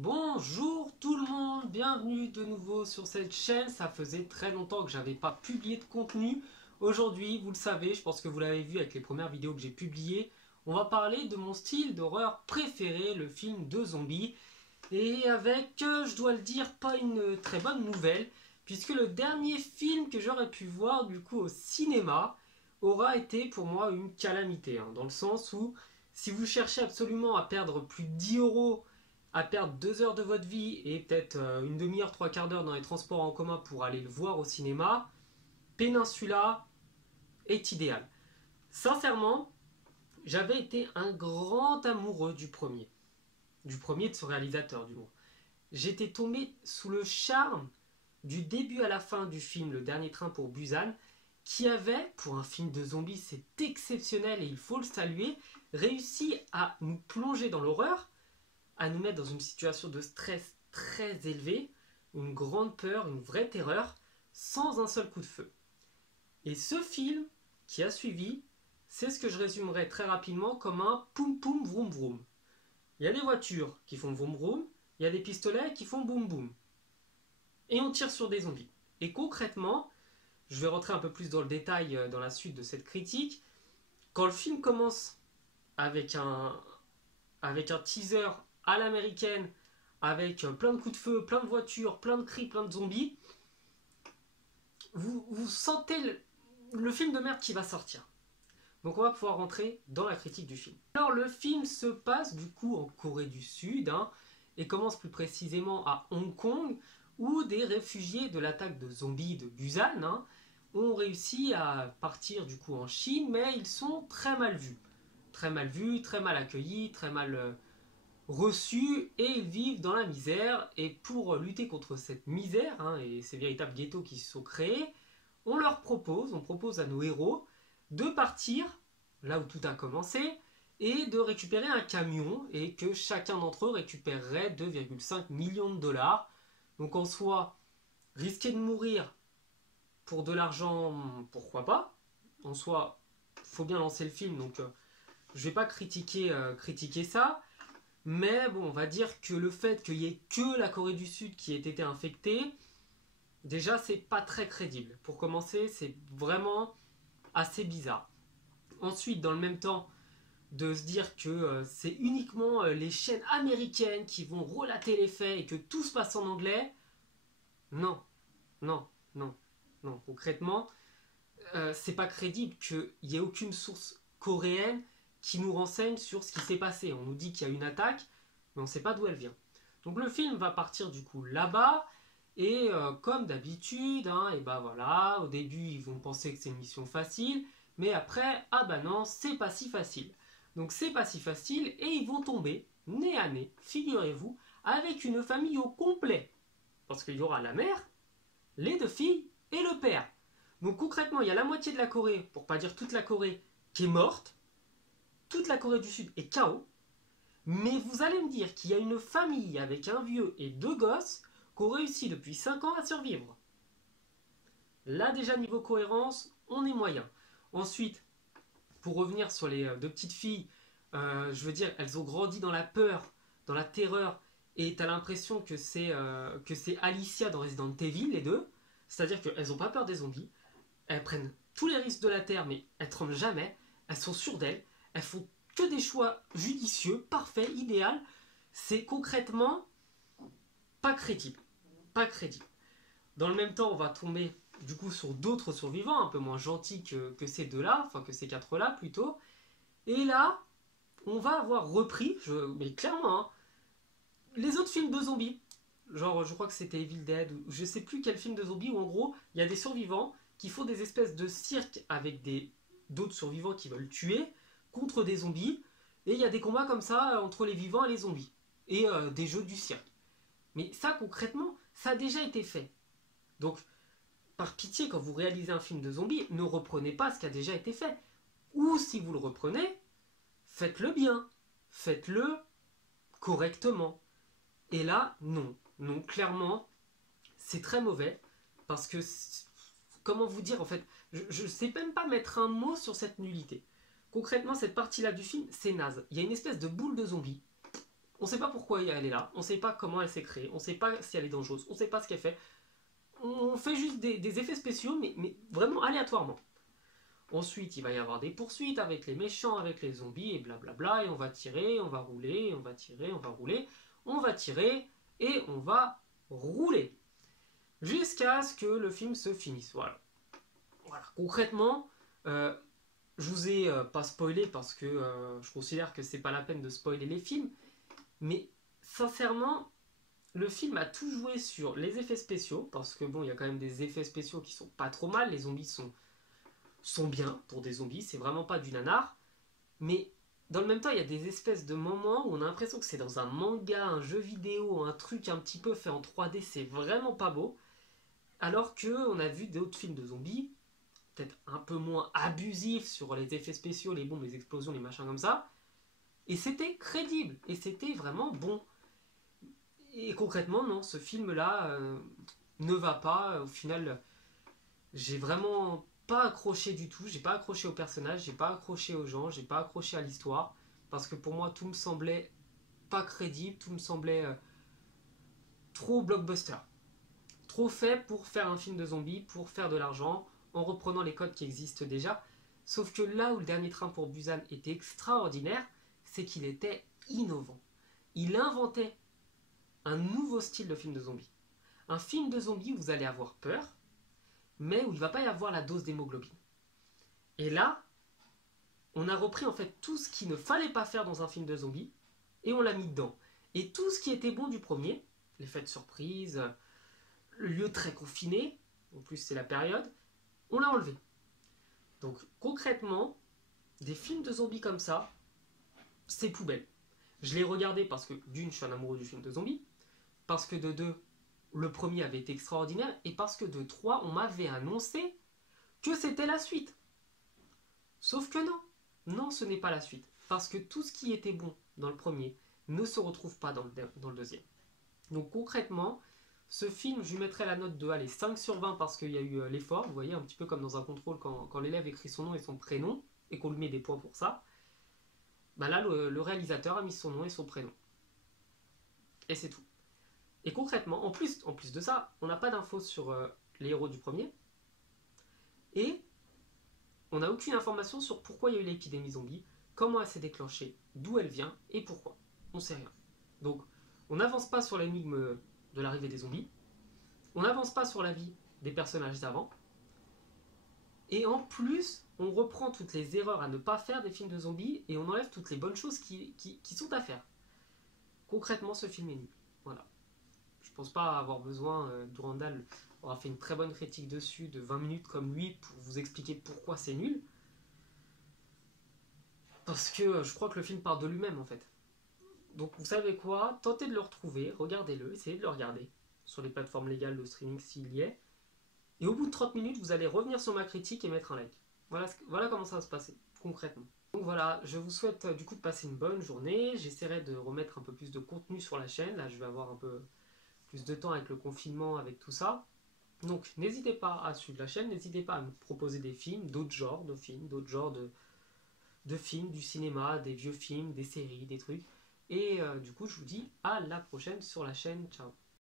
Bonjour tout le monde, bienvenue de nouveau sur cette chaîne. Ça faisait très longtemps que j'avais pas publié de contenu. Aujourd'hui, vous le savez, je pense que vous l'avez vu avec les premières vidéos que j'ai publiées, on va parler de mon style d'horreur préféré, le film de zombies. Et avec, je dois le dire, pas une très bonne nouvelle, puisque le dernier film que j'aurais pu voir du coup au cinéma aura été pour moi une calamité, dans le sens où si vous cherchez absolument à perdre plus de 10 euros, à perdre 2 heures de votre vie et peut-être une demi-heure, trois quarts d'heure dans les transports en commun pour aller le voir au cinéma, Peninsula est idéal. Sincèrement, j'avais été un grand amoureux du premier de ce réalisateur du moins. J'étais tombé sous le charme du début à la fin du film Le Dernier Train pour Busan, qui avait, pour un film de zombies, c'est exceptionnel et il faut le saluer, réussi à nous plonger dans l'horreur, à nous mettre dans une situation de stress très élevée, une grande peur, une vraie terreur, sans un seul coup de feu. Et ce film qui a suivi, c'est ce que je résumerai très rapidement comme un poum poum vroom vroom. Il y a des voitures qui font vroom vroom, il y a des pistolets qui font boum boum. Et on tire sur des zombies. Et concrètement, je vais rentrer un peu plus dans le détail dans la suite de cette critique, quand le film commence avec un teaser à l'américaine, avec plein de coups de feu, plein de voitures, plein de cris, plein de zombies, vous sentez le film de merde qui va sortir. Donc on va pouvoir rentrer dans la critique du film. Alors le film se passe du coup en Corée du Sud, et commence plus précisément à Hong Kong, où des réfugiés de l'attaque de zombies de Busan ont réussi à partir du coup en Chine, mais ils sont très mal vus. Très mal vus, très mal accueillis, très mal reçus, et ils vivent dans la misère. Et pour lutter contre cette misère et ces véritables ghettos qui se sont créés, on propose à nos héros de partir là où tout a commencé et de récupérer un camion, et que chacun d'entre eux récupérerait 2,5 millions de dollars. Donc en soi, risquer de mourir pour de l'argent, pourquoi pas. En soi, faut bien lancer le film, donc je vais pas critiquer ça. Mais bon, on va dire que le fait qu'il y ait que la Corée du Sud qui ait été infectée, déjà c'est pas très crédible. Pour commencer, c'est vraiment assez bizarre. Ensuite, dans le même temps, de se dire que c'est uniquement les chaînes américaines qui vont relater les faits et que tout se passe en anglais, non, non, non, non. Concrètement, c'est pas crédible qu'il n'y ait aucune source coréenne qui nous renseigne sur ce qui s'est passé. On nous dit qu'il y a une attaque, mais on ne sait pas d'où elle vient. Donc le film va partir du coup là-bas, et comme d'habitude, et ben voilà, au début ils vont penser que c'est une mission facile, mais après, ah bah non, c'est pas si facile. Donc c'est pas si facile, et ils vont tomber, nez à nez, figurez-vous, avec une famille au complet. Parce qu'il y aura la mère, les deux filles et le père. Donc concrètement, il y a la moitié de la Corée, pour pas dire toute la Corée, qui est morte. Toute la Corée du Sud est KO. Mais vous allez me dire qu'il y a une famille avec un vieux et deux gosses qui ont réussi depuis 5 ans à survivre. Là déjà, niveau cohérence, on est moyen. Ensuite, pour revenir sur les deux petites filles, je veux dire, elles ont grandi dans la peur, dans la terreur, et t'as l'impression que c'est Alicia dans Resident Evil, les deux. C'est-à-dire qu'elles n'ont pas peur des zombies, elles prennent tous les risques de la Terre, mais elles tremblent jamais, elles sont sûres d'elles, elles font que des choix judicieux, parfaits, idéal. C'est concrètement pas crédible. Pas crédible. Dans le même temps, on va tomber du coup sur d'autres survivants, un peu moins gentils que ces deux-là, enfin que ces quatre-là plutôt. Et là, on va avoir repris, mais clairement, les autres films de zombies. Genre, je crois que c'était Evil Dead, ou je sais plus quel film de zombies, où en gros, il y a des survivants qui font des espèces de cirques avec d'autres survivants qui veulent tuer contre des zombies. Et il y a des combats comme ça entre les vivants et les zombies. Et des jeux du cirque. Mais ça, concrètement, ça a déjà été fait. Donc, par pitié, quand vous réalisez un film de zombies, ne reprenez pas ce qui a déjà été fait. Ou si vous le reprenez, faites-le bien. Faites-le correctement. Et là, non. Non, clairement, c'est très mauvais. Parce que, comment vous dire, en fait, je ne sais même pas mettre un mot sur cette nullité. Concrètement, cette partie-là du film, c'est naze. Il y a une espèce de boule de zombies. On sait pas pourquoi elle est là, on sait pas comment elle s'est créée, on sait pas si elle est dangereuse, on sait pas ce qu'elle fait. On fait juste des effets spéciaux, mais vraiment aléatoirement. Ensuite, il va y avoir des poursuites avec les méchants, avec les zombies, et blablabla, et on va tirer, on va rouler, on va tirer, on va rouler, on va tirer, et on va rouler. Jusqu'à ce que le film se finisse. Voilà. Concrètement, je vous ai pas spoilé parce que je considère que c'est pas la peine de spoiler les films, mais sincèrement, le film a tout joué sur les effets spéciaux, parce que bon, il y a quand même des effets spéciaux qui sont pas trop mal, les zombies sont bien pour des zombies, c'est vraiment pas du nanar, mais dans le même temps, il y a des espèces de moments où on a l'impression que c'est dans un manga, un jeu vidéo, un truc un petit peu fait en 3D, c'est vraiment pas beau, alors que on a vu d'autres films de zombies, peut-être un peu moins abusifs sur les effets spéciaux, les bombes, les explosions, les machins comme ça, et c'était crédible, et c'était vraiment bon. Et concrètement, non, ce film-là ne va pas. Au final, j'ai vraiment pas accroché du tout. J'ai pas accroché au personnage, j'ai pas accroché aux gens, j'ai pas accroché à l'histoire. Parce que pour moi, tout me semblait pas crédible, tout me semblait trop blockbuster. Trop fait pour faire un film de zombies, pour faire de l'argent, en reprenant les codes qui existent déjà. Sauf que là où le dernier train pour Busan était extraordinaire, c'est qu'il était innovant. Il inventait un nouveau style de film de zombies. Un film de zombies où vous allez avoir peur, mais où il ne va pas y avoir la dose d'hémoglobine. Et là, on a repris en fait tout ce qu'il ne fallait pas faire dans un film de zombies, et on l'a mis dedans. Et tout ce qui était bon du premier, l'effet de surprise, le lieu très confiné, en plus c'est la période, on l'a enlevé. Donc concrètement, des films de zombies comme ça, c'est poubelle. Je l'ai regardé parce que d'une, je suis un amoureux du film de zombies, parce que de deux, le premier avait été extraordinaire, et parce que de trois, on m'avait annoncé que c'était la suite. Sauf que non, non, ce n'est pas la suite. Parce que tout ce qui était bon dans le premier ne se retrouve pas dans le deuxième. Donc concrètement, ce film, je lui mettrais la note de allez, 5 sur 20 parce qu'il y a eu l'effort. Vous voyez, un petit peu comme dans un contrôle quand l'élève écrit son nom et son prénom et qu'on lui met des points pour ça. Bah là, le réalisateur a mis son nom et son prénom. Et c'est tout. Et concrètement, en plus de ça, on n'a pas d'infos sur les héros du premier. Et on n'a aucune information sur pourquoi il y a eu l'épidémie zombie, comment elle s'est déclenchée, d'où elle vient et pourquoi. On sait rien. Donc, on n'avance pas sur l'énigme de l'arrivée des zombies. On n'avance pas sur la vie des personnages d'avant. Et en plus, on reprend toutes les erreurs à ne pas faire des films de zombies et on enlève toutes les bonnes choses qui sont à faire. Concrètement, ce film est nul. Voilà. Je pense pas avoir besoin, Durandal aura fait une très bonne critique dessus de 20 minutes comme lui pour vous expliquer pourquoi c'est nul. Parce que je crois que le film part de lui-même en fait. Donc vous savez quoi, tentez de le retrouver, regardez-le, essayez de le regarder sur les plateformes légales de streaming s'il y est. Et au bout de 30 minutes, vous allez revenir sur ma critique et mettre un like. Voilà comment ça va se passer, concrètement. Donc voilà, je vous souhaite du coup de passer une bonne journée. J'essaierai de remettre un peu plus de contenu sur la chaîne. Là, je vais avoir un peu plus de temps avec le confinement, avec tout ça. Donc n'hésitez pas à suivre la chaîne, n'hésitez pas à me proposer des films, d'autres genres de films, d'autres genres de films, du cinéma, des vieux films, des séries, des trucs. Et du coup, je vous dis à la prochaine sur la chaîne. Ciao.